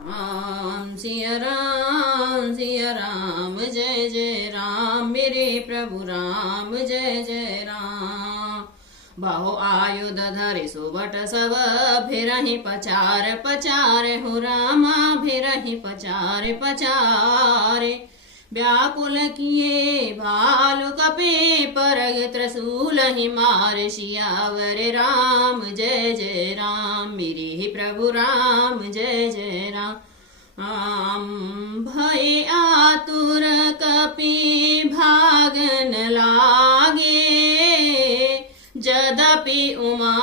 राम सिया राम जय जय राम मेरे प्रभु राम जय जय राम। बहु आयुध धरि सुबट सब भिरहि पचार पचार हो रामा भिरहि पचार पचारे। व्याकुल किए भालु कपे परग त्रिशूल ही मार सियावर राम जय जय राम मेरे ही प्रभु राम जय जय राम। भय आतुर कपि भागन लागे जदपि उमा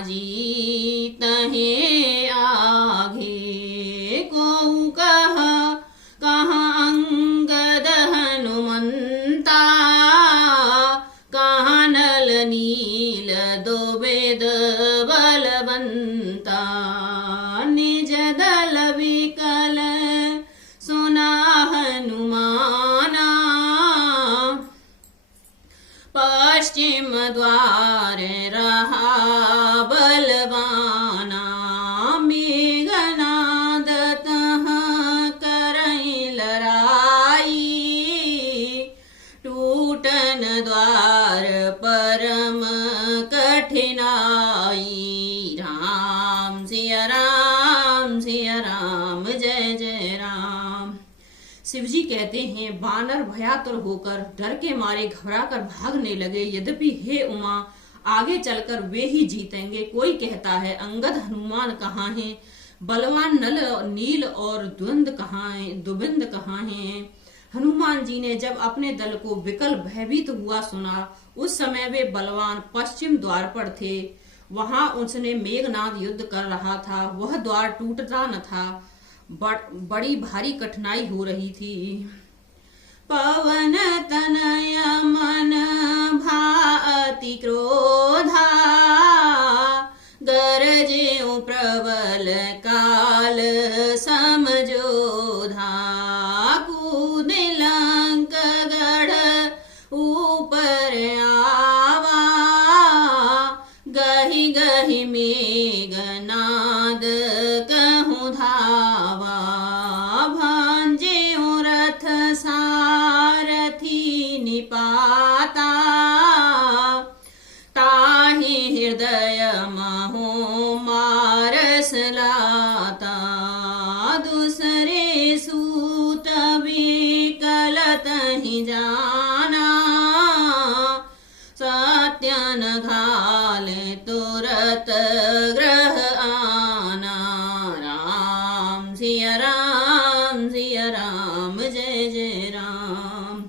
जी तहे आगे। को कहाँ अंगद हनुमंता कहाँ नल नील दो वेद बलवंता। निज दल विकल सुना हनुमाना पश्चिम द्वार रहा बलवाना। मेघनाद तहाँ करई लड़ाई टूटन द्वार परम कठिनाई। राम सिया राम जय जय राम। शिवजी कहते हैं वानर भयातुर होकर डर के मारे घबरा कर भागने लगे। यद्यपि हे उमा आगे चलकर वे ही जीतेंगे। कोई कहता है अंगद हनुमान कहाँ हैं, बलवान नल नील और दुबिंद कहाँ हैं। हनुमान जी ने जब अपने दल को विकल भयभीत हुआ सुना उस समय वे बलवान पश्चिम द्वार पर थे। वहां उसने मेघनाद युद्ध कर रहा था। वह द्वार टूटता न था। बड़ी भारी कठिनाई हो रही थी। पवन तनय मन भाति क्रोधा गरजे प्रबल काल समझोधा। कूदे लंक गढ़ ऊपर आवा गहि गहि मेघनाद कहूँ धावा। भांजे रथ सारथी निपाता ताहि हृदय महो मारस लाता। दूसरे सूत विकल तहि जाना सत्यन घाल तुरत ग्रह आना। राम सिया राम जय जय राम।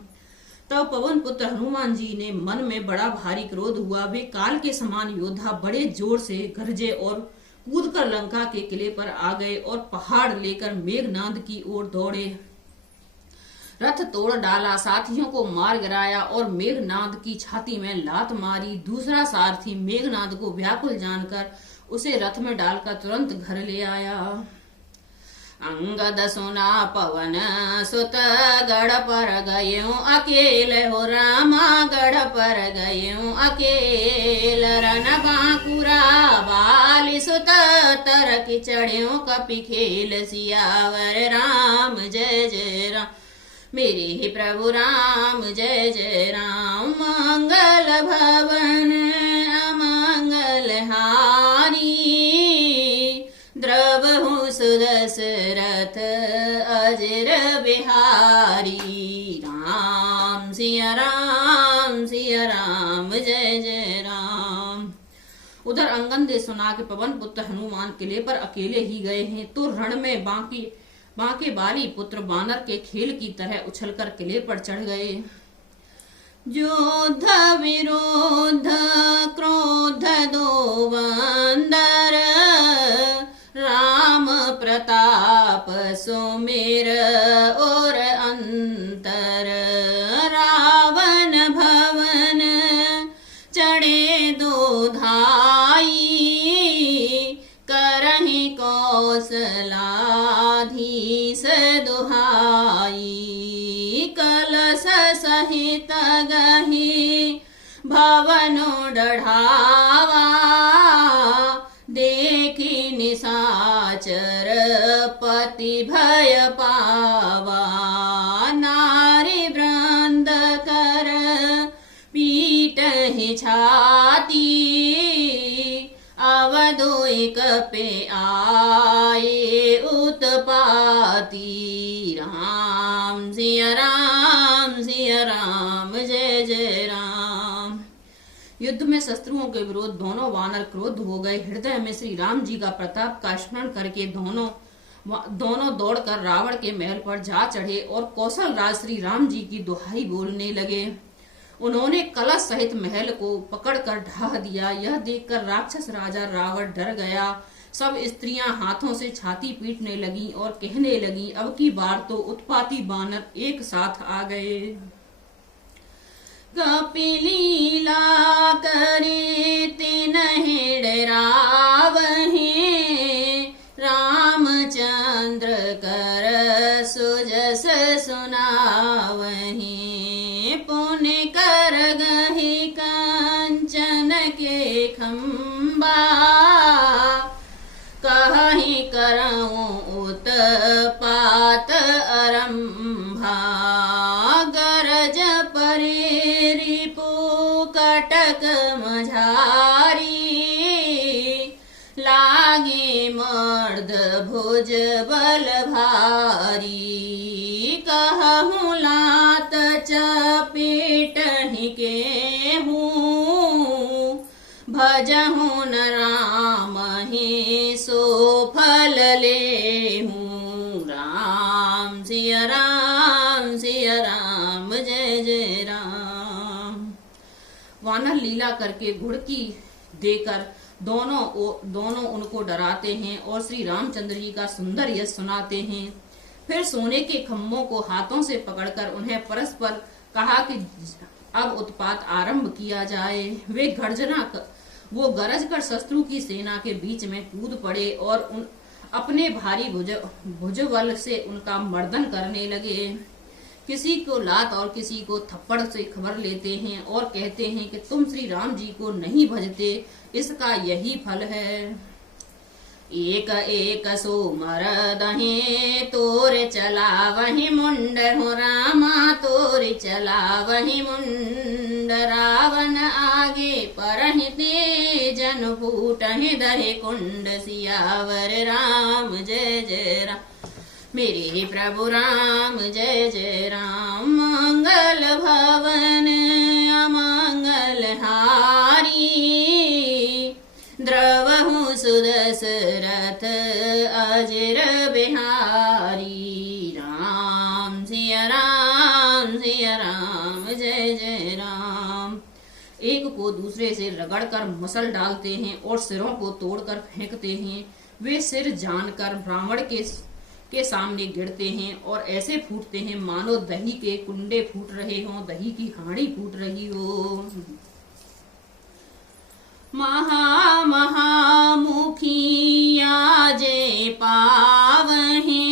तब पवन पुत्र हनुमान जी ने मन में बड़ा भारी क्रोध हुआ। वे काल के समान योद्धा बड़े जोर से गरजे और कूदकर लंका के किले पर आ गए और पहाड़ लेकर मेघनाद की ओर दौड़े। रथ तोड़ डाला, साथियों को मार गिराया और मेघनाद की छाती में लात मारी। दूसरा सारथी मेघनाद को व्याकुल जानकर उसे रथ में डालकर तुरंत घर ले आया। अंगद सुना पवन सुत गढ़ पर गयो अकेले हो रामा गढ़ पर गयो अकेल। रन बांकुरा बाली सुत तर की चढ़्यो कपि खेल सियावर राम जय जय राम मेरे ही प्रभु राम जय जय राम। मंगल भवन अमंगल हारी द्रवहु सुदशरथ अजर बिहारी। राम सिया राम जय जय राम। उधर अंगद ने सुना कि पवन पुत्र हनुमान किले पर अकेले ही गए हैं तो रण में बांके बाली पुत्र बानर के खेल की तरह उछलकर किले पर चढ़ गए। योद्ध विरोध क्रोध दो बंदर राम प्रताप सुमेर और अंतर। रावण भवन चढ़े दो धाई करहि कौशलाधीश दुहाई। कलश सहित गहि भवन डढ़ावा देखी निशाचर पति भय पावा, नारी वृंद कर पीटहि छाती, अवधोइक पे आए उत्पाती। राम सिया राम सिया राम, जय जय राम। युद्ध में शत्रुओं के विरोध दोनों वानर क्रोध हो गए। हृदय में श्री राम जी का प्रताप का स्मरण करके दोनों दौड़कर रावण के महल पर जा चढ़े और कौशल राज श्री राम जी की दुहाई बोलने लगे। उन्होंने कलश सहित महल को पकड़कर ढा दिया। यह देखकर राक्षस राजा रावण डर गया। सब स्त्रियां हाथों से छाती पीटने लगी और कहने लगी, अब की बार तो उत्पाती बानर एक साथ आ गए। कपिलीला करे तिन्हि डरावहि, रामचंद्र कर सुजस सुनावहि, पुण्य कर गहि कंचन के खंबा, कहि करऊं उत्पात आरंभा, गरज परे रिपु कटक मझारी, लागे मर्द भुज बल भारी, कहूँ लात चपेटहि केहूँ, भजहूँ न राम ही सो फल लेहूँ। राम सिया राम सिया राम, जय जय राम। वानर लीला करके घुड़की देकर दोनों उनको डराते हैं और श्री रामचंद्र जी का सुंदर यश सुनाते हैं। फिर सोने के खम्भों को हाथों से पकड़कर उन्हें परस्पर कहा कि अब उत्पात आरंभ किया जाए। वो गरज कर शत्रु की सेना के बीच में कूद पड़े और अपने भारी भुजबल से उनका मर्दन करने लगे। किसी को लात और किसी को थप्पड़ से खबर लेते हैं और कहते हैं कि तुम श्री राम जी को नहीं भजते, इसका यही फल है। एक एक सो मरदहे तोर चला वही मुंड, हो रामा तोर चला वही मुंड, रावण आगे परहिते जन फूटहि दहे कुंड, सियावर राम जय जय राम, मेरे प्रभु राम जय जय राम। मंगल भवन अमंगल हारी, द्रवहु सुदशरथ अजर बिहारी, राम सिया राम जय जय राम। एक को दूसरे से रगड़कर मसल डालते हैं और सिरों को तोड़कर फेंकते हैं। वे सिर जानकर ब्राह्मण के सामने गिरते हैं और ऐसे फूटते हैं मानो दही के कुंडे फूट रहे हों, दही की हांडी फूट रही हो। महामुखिया जे पावहे,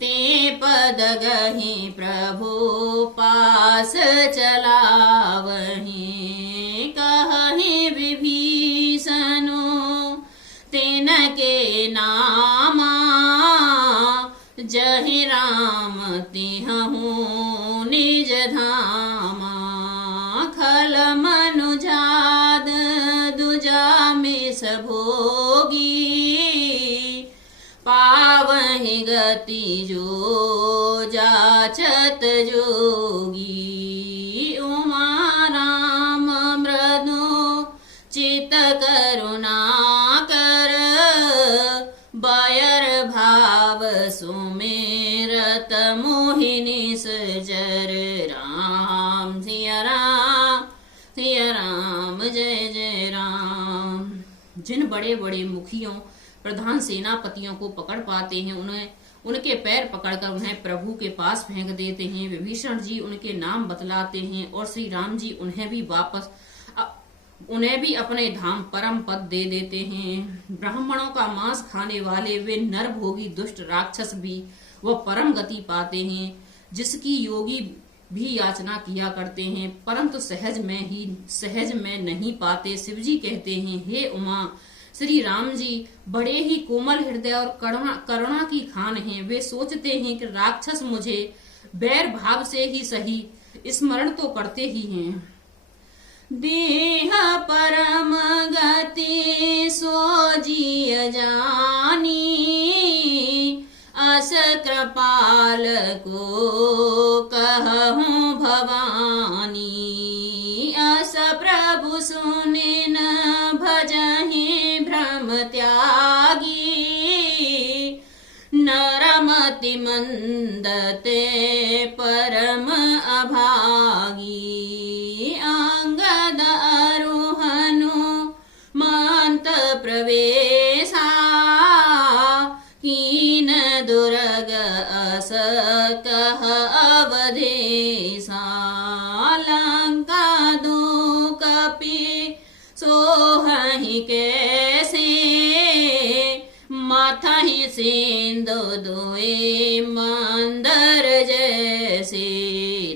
ते पद गहि प्रभु पास चलावहे, कहि विभीषणो तिनके नामा, जहि राम तिहु निज धामा, खल मनुजाद दुजा मिस भोगी, पावहि गति जो जाचत जोगी, उमा राम मृदु चित करुणा कर, बयर भाव सुमेरत मोहिनी सजर, राम सिया राम जय जय राम। जिन बड़े बड़े मुखियों प्रधान सेनापतियों को पकड़ पाते हैं, उनके पैर पकड़कर उन्हें प्रभु के पास फेंक देते हैं। विभीषण जी उनके नाम बतलाते हैं और श्री राम जी उन्हें भी अपने धाम परम पद दे देते हैं। ब्राह्मणों का मांस खाने वाले वे नरभोगी दुष्ट राक्षस भी वह परम गति पाते हैं, जिसकी योगी भी याचना किया करते हैं, परंतु सहज में नहीं पाते। शिवजी कहते हैं, हे उमा, श्री राम जी बड़े ही कोमल हृदय और करुणा की खान हैं। वे सोचते हैं कि राक्षस मुझे बैर भाव से ही सही स्मरण तो करते ही हैं। देह परम गति सो जिय जानी, अस कृपाल को कहूँ भवानी। अस प्रभु सुने न भजहि भ्रम त्यागी, नरमति मंदते परम अभागी। अंगद अरु हनुमंत प्रवेशा, कीन दुर्ग अस कह अवधेशा। लंका दो कपि सोहहि कैसे, माथहि सिंधु दुए मंदर जैसे।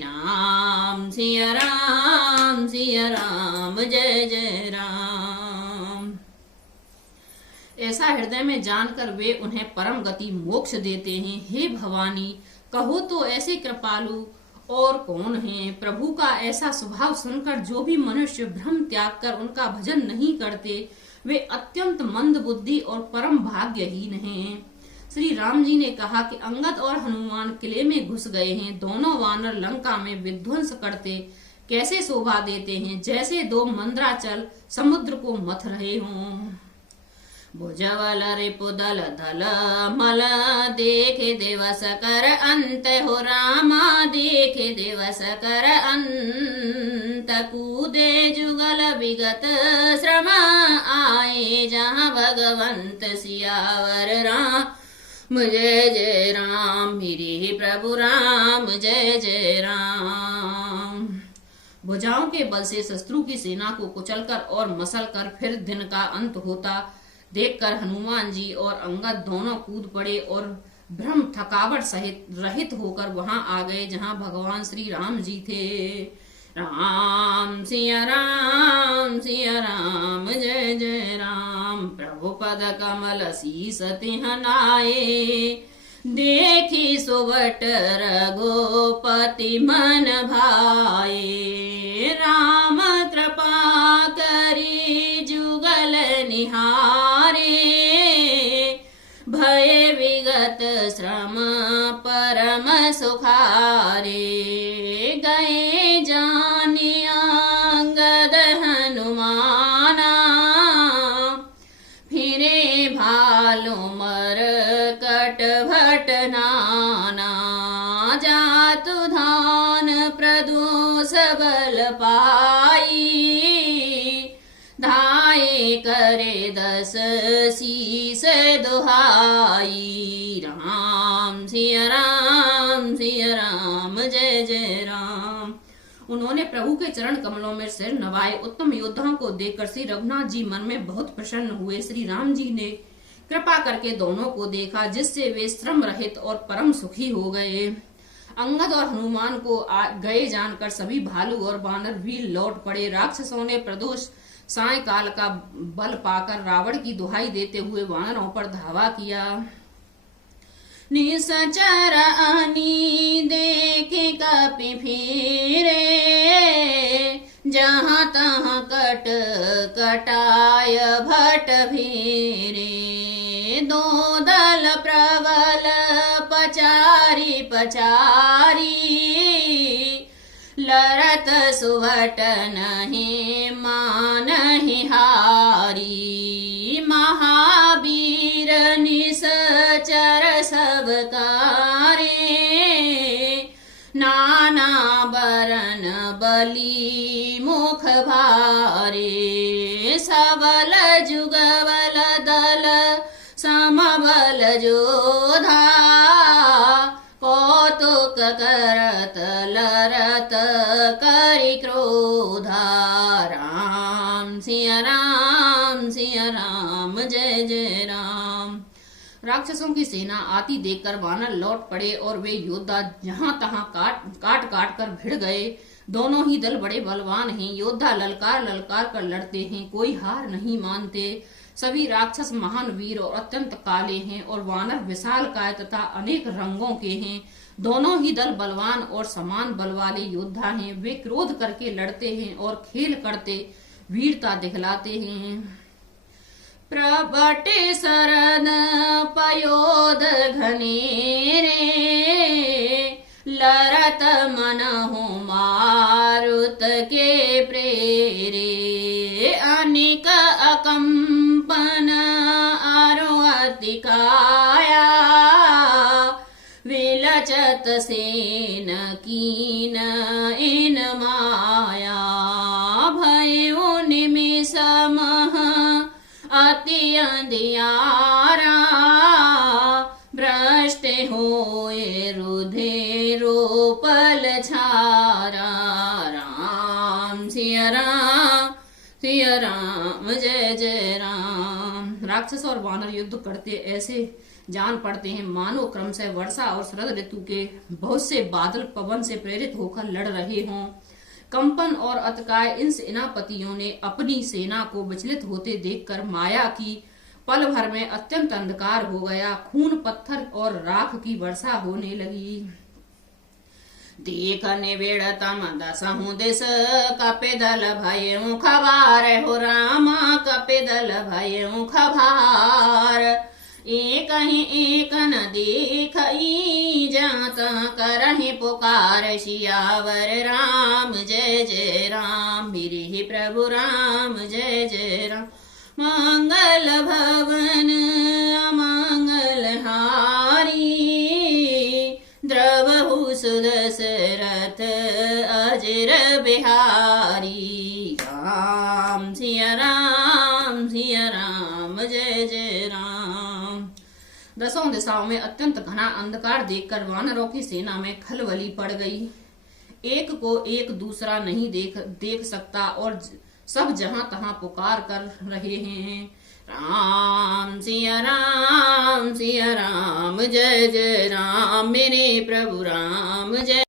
राम सिया राम सिया राम जय जय राम। ऐसा हृदय में जानकर वे उन्हें परम गति मोक्ष देते हैं। हे भवानी, कहो तो ऐसे कृपालु और कौन है। प्रभु का ऐसा स्वभाव सुनकर जो भी मनुष्य भ्रम त्याग कर उनका भजन नहीं करते, वे अत्यंत मंद बुद्धि और परम भाग्यहीन हैं। श्री राम जी ने कहा कि अंगद और हनुमान किले में घुस गए हैं। दोनों वानर लंका में विध्वंस करते कैसे शोभा देते हैं, जैसे दो मंदराचल समुद्र को मथ रहे हों। भुजबल रिपुदल दल मल, देखे दिवस कर अंत हो रामा। देखे दिवस कर अंत, कूदे जुगल विगत श्रम। आए जहाँ भगवंत सियावर राम जय जय राम। मेरे प्रभु राम जय जय राम। भुजाओं के बल से शत्रु की सेना को कुचलकर और मसल कर फिर दिन का अंत होता देखकर हनुमान जी और अंगद दोनों कूद पड़े और भ्रम थकावट सहित रहित होकर वहां आ गए जहां भगवान श्री राम जी थे। राम सिया राम जय जय राम। प्रभु पद कमल शीस तिहनाए, देखी सुबट रघुपति मन भाए। राम कृपा करी जुगल निहारे, भय विगत श्रम परम सुखारे। गए जाने अंगद हनुमाना, फिरे भालू मर कट भट नाना। जातु धान प्रदोष बल पाई, धाये करे दस शीस दुहाई। राम सिया राम जय जय राम। उन्होंने प्रभु के चरण कमलों में सिर नवाए। उत्तम योद्धाओं को देखकर श्री रघुनाथ जी मन में बहुत प्रसन्न हुए। श्री राम जी ने कृपा करके दोनों को देखा, जिससे वे श्रम रहित और परम सुखी हो गए। अंगद और हनुमान को गए जानकर सभी भालू और बानर भी लौट पड़े। राक्षसों ने प्रदोष सायकाल का बल पाकर रावण की दुहाई देते हुए वानरों पर धावा किया। निसचर अनी देखे कपि फिरे, जहाँ तहाँ कट कटाय भट भीरे। दो दल प्रबल पचारी पचारी, लरत सुभट नहीं मानहि हारी। महावीर निसचर सब कारे, नाना बरन बली मुख भारे। सबल जुगबल दल समबल जोधा, कौतुक करत लरत करि क्रोधा। राम सिया राम जय जय राम। राक्षसों की सेना आती देखकर वानर लौट पड़े और वे योद्धा जहां तहां काट कर भिड़ गए। दोनों ही दल बड़े बलवान हैं। योद्धा ललकार ललकार कर लड़ते हैं, कोई हार नहीं मानते। सभी राक्षस महान वीर और अत्यंत काले हैं और वानर विशालकाय तथा अनेक रंगों के हैं। दोनों ही दल बलवान और समान बल वाले योद्धा हैं। वे क्रोध करके लड़ते हैं और खेल करते वीरता दिखलाते हैं। प्रबटे शरण पयोध घनेरे, लरत मन हो मारुत के प्रेरे। अनिक अकंपन अरु अति काया, विलचत सेन कीन इन माया। भयो निमिष मह अति अंधियारा, भ्रष्ट होए रुधिरो पल छारा। राम सिया राम, सिया राम, जय जय राम। राक्षस और वानर युद्ध करते ऐसे जान पड़ते हैं मानो क्रम से वर्षा और शरद ऋतु के बहुत से बादल पवन से प्रेरित होकर लड़ रहे हों। कंपन और अतकाय इन सेनापतियों ने अपनी सेना को विचलित होते देखकर माया की पल भर में अत्यंत अंधकार हो गया। खून, पत्थर और राख की वर्षा होने लगी। देख निबिड़तम दसहु दिस, कपि दल भयउ खबार हो रामा। कपि दल भयउ खबार, एक ही एक न देखई जाता। करहि पुकार सियावर राम, जय जय राम। मेरे ही प्रभु राम, जय जय राम। मंगल भवन अमंगल हारी, द्रवहु सुदशरथ अजर बिहारी। राम सिया राम, सिया राम, जय जय राम। दसों दिशाओं में अत्यंत घना अंधकार देखकर वानरों की सेना में खलबली पड़ गई। एक को एक दूसरा नहीं देख सकता और सब जहां तहां पुकार कर रहे हैं। राम सिया राम, सिया राम, जय जय राम। मेरे प्रभु राम, जय।